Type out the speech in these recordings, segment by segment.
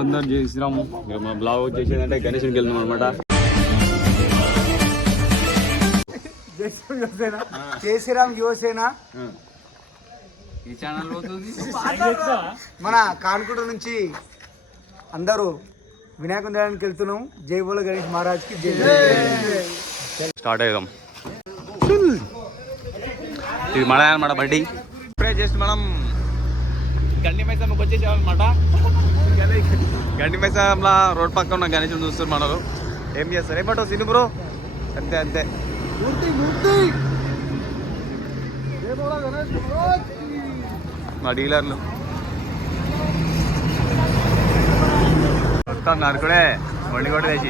అందరు చేసినాము మా బ్లాగ్ వచ్చేసిందంటే గణేష్కి వెళ్తున్నాం అనమాట. జయశ్రీరామ్ యువసేన ఈ ఛానల్ మన కాన్కుట నుంచి అందరూ వినాయకుని దేవానికి వెళ్తున్నాం. జై బోలో గణేష్ మహారాజ్కి జై. స్టార్ట్ అయ్యాం. ఇది మన అనమాట బండి. ఇప్పుడే జస్ట్ మనం గండి మైసమ్మకి వచ్చేసామన్నమాట. గండి మైసమ్లా రోడ్ పక్కన ఉన్న గణేష్ చూస్తారు మనలు. ఏం చేస్తారు ఏమంటావు సిను బ్రో? అంతే అంతే. మా డీలర్లు మొత్తం నరుకుడే బండి కూడా తెచ్చి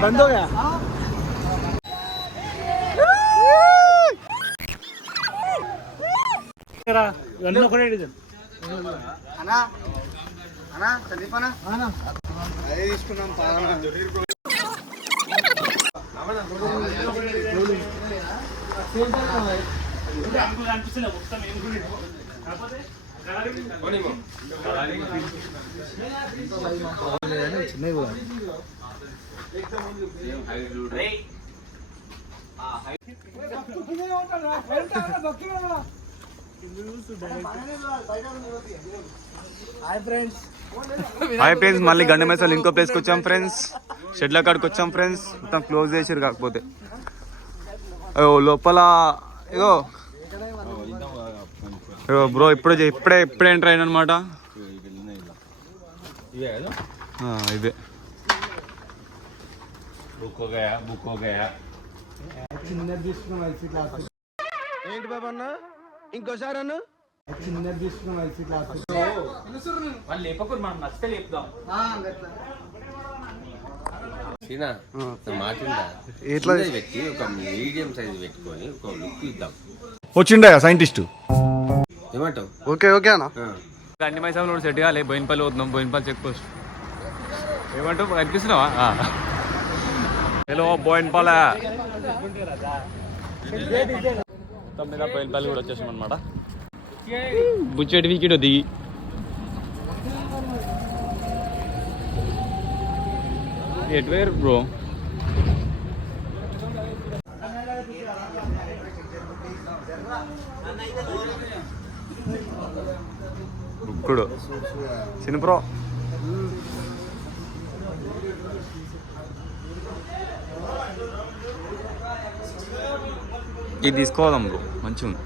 అదే తీసుకున్నాం. చిన్నవి కూడా హాయ్ ఫ్రెండ్స్, మళ్ళీ గండి మైసలు ఇంకో ప్లేస్కి వచ్చాం ఫ్రెండ్స్. షెడ్ల కాడికి వచ్చాం ఫ్రెండ్స్. మొత్తం క్లోజ్ చేసారు. కాకపోతే లోపల ఇగో బ్రో ఇప్పుడే ఎంటర్ అయిన అనమాట. ఇదే చిన్నది తీసుకున్నాం. ఏంటి బాబా అన్న ఇంకోసారి అన్న చిన్నది తీసుకున్నాం. ఐసీ క్లాస్ వచ్చిండా సైంటిస్ట్ ఏమంటావు? ఓకే ఓకే అన్న. గండి మైసంలో సెట్ కాలే. బోయినపల్లి పోతున్నాం. Boinapalli check post. ఏమంటావు? కనిపిస్తున్నావా? హలో బోయినపల్లి. మొత్తం మీద బోయినపల్లి కూడా వచ్చేసాం అనమాట. బుచ్చేటి వీకెట్ దిగి ఎటు వేరు బ్రో. బుక్కుడు చిన్న బ్రో. ఇది తీసుకోవాలం బ్రో, మంచిగా ఉంది.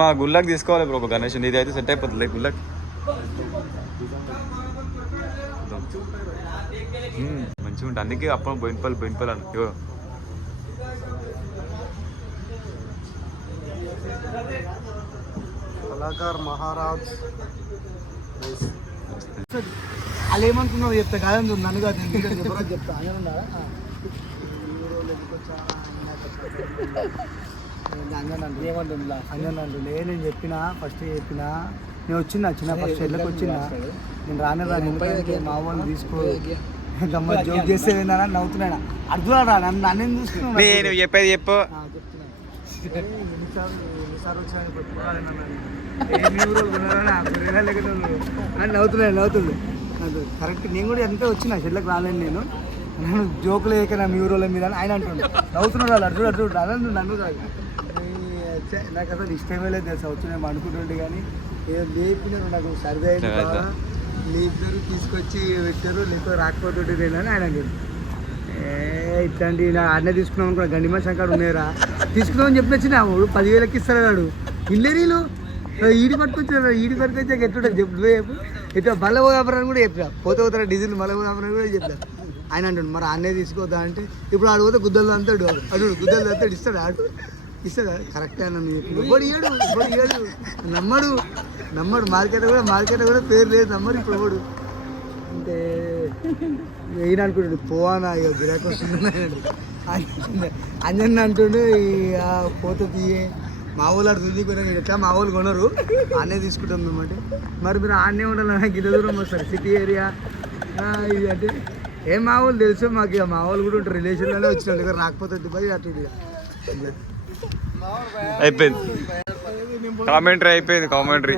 మా గుళ్ళకి తీసుకోవాలి బ్రో ఒక గణేష్. ఇది అయితే సెట్ అయిపోతుంది గుళ్ళకి. మంచిగా ఉంటుంది. అందుకే అప్పుడు బోయినపల్లి అని కళాకార్ మహారాజ్. వాళ్ళు ఏమనుకున్నావు చెప్తా కాదని నన్ను కాదు నేను చెప్తా. ఏమంటుందా అంజనండు నేను చెప్పిన ఫస్ట్ చెప్పిన నేను వచ్చిన ఫస్ట్ ఎట్లకి వచ్చిన నేను రాను మా వాళ్ళు తీసుకో గమ్మ జోక్ చేస్తే ఏందని నవ్వుతున్నాడు. అర్థం రా నన్ను చూసుకున్నాను. నేను చెప్పేది చెప్పు. ఎన్నిసార్లు నవ్వుతున్నాడు. కరెక్ట్. నేను కూడా ఎంత వచ్చిన షెడ్లకు రాలేను. నేను జోకులు వేయక నా మీ ఊరోళ్ళ మీద ఆయన అంటున్నాడు. నవ్వుతున్నాడు వాళ్ళు. అటు అలా నన్ను కాదు. నాకు అసలు ఇష్టమే లేదు తెలుసా. వచ్చి నేను అనుకుంటుంటే కానీ ఏదో లేపినారు. నాకు సర్వే అయింది. మీ ఇద్దరు తీసుకొచ్చి పెట్టారు లేకపోతే రాకపోతుంటే అని ఆయన అంటాడు. ఇట్లాంటి నా అన్న తీసుకున్నాం అనుకున్నా. గండిమా శంకాడు ఉన్నాయరా తీసుకున్నామని చెప్పి వచ్చిన 10,000కి ఇస్తాడు. ఇల్లే నీళ్ళు ఈడి పట్టుకొచ్చారు. ఈడి పట్టుకొచ్చాక ఎట్లుంటుంది చెప్పు. ఎట్లా మళ్ళీ పోదాపరని కూడా చెప్పా. పోతారా డీజిల్ మళ్ళీ పోదాపరని కూడా చెప్పా. ఆయన అంటాడు మరి అన్నే తీసుకోవద్దా అంటే ఇప్పుడు ఆడు పోతే గుద్దలు అంతాడు. అడు గుద్దలు అంతాడు. ఇస్తాడు ఆడు ఇస్తాడు. కరెక్టే అన్న. ఇప్పుడు ఇయ్యాడు నమ్మడు. మార్కెట్ కూడా పేరు లేదు. నమ్మరు ఇప్పుడు ఎవడు అంటే ఈయన అనుకుంటాడు పోవానా ఇక గిరాకీ వస్తుందని అంజన్ అంటుండే. పోతే తీయే మా వాళ్ళు అటు దుల్లి కొనే ఎట్లా మా వాళ్ళు కొనరు. ఆనే తీసుకుంటాం మేమంటే మరి మీరు ఆనే ఉండాలి. గిద దూరం వస్తారు సిటీ ఏరియా ఇది అంటే ఏం మా వాళ్ళు తెలుసు మాకు. ఇక మా వాళ్ళు కూడా ఉంటారు. రిలేషన్లోనే వచ్చిన దగ్గర రాకపోతే దుబాయ్ అటు అయిపోయింది. కామెంటరీ అయిపోయింది. కామెంటరీ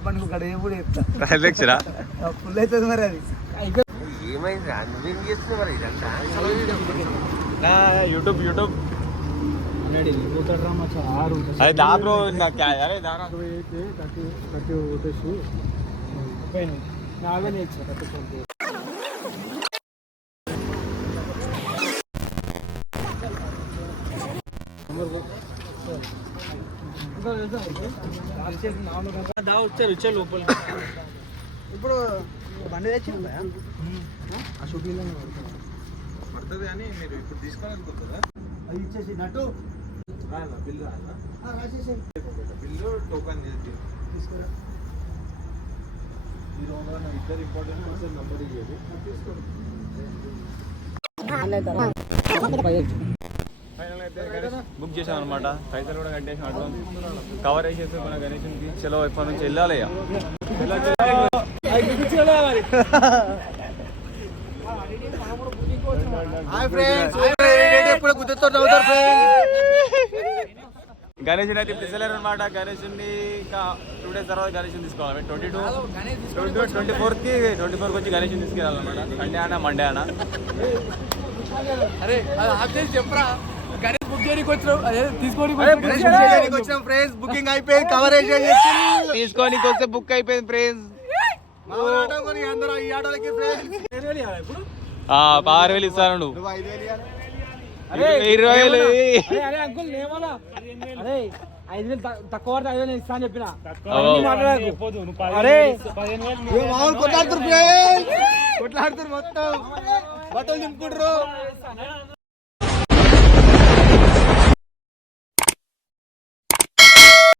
చెప్పండి ఒక ఏ కూడా చెప్తా ఎలక్షనా ఫుల్ అవుతుంది మరి అది యూట్యూబ్ యూట్యూब ఆరు अरे दा ब्रो ना क्या यार दाना కట్టి ఓటేసి నాలుగు ఇచ్చా వచ్చారు లోపల ఇప్పుడు బండి తెచ్చి ఆ షూటింగ్ పడుతుంది కానీ మీరు ఇప్పుడు తీసుకోవాలనుకుంటారా అది ఇచ్చేసి నట్టు బిల్లు రాసేసి బిల్లు టోకన్ చేసి తీసుకురా ఇద్దరు ఇంపార్టెంట్ ఒకసారి నంబర్ ఇవ్వదు బుక్ చేసాం అనమాట పైసలు కూడా కట్టేసాం అడ్వాన్స్ కవర్ వేసేసి మన గణేషన్కి చలో ఇప్పటి నుంచి వెళ్ళాలి గణేష్ అయితే పిసలేరు అనమాట గణేషుని ఇంకా 2 days తర్వాత గణేషుని తీసుకోవాలి 24కి వచ్చి గణేషుని తీసుకెళ్ళాలన్నమాట సండే అన్న మండే అన్న అరే చెప్పరా గణేష్ బుక్ చేయడానికి వచ్చినాం అదే వచ్చినాం ఫ్రెండ్స్ బుకింగ్ అయిపోయింది కవరేజ్ తీసుకోనికి వస్తే బుక్ అయిపోయింది ఫ్రెండ్స్ అందరూ ఈ ఆటోలకి ఫ్రెండ్స్ 6,000 ఇస్తాను నువ్వు 20,000 5,000 తక్కువ 5,000 ఇస్తా అని చెప్పిన కొట్లాడుతున్నారు మొత్తం బట్టలు నింపుకుంటారు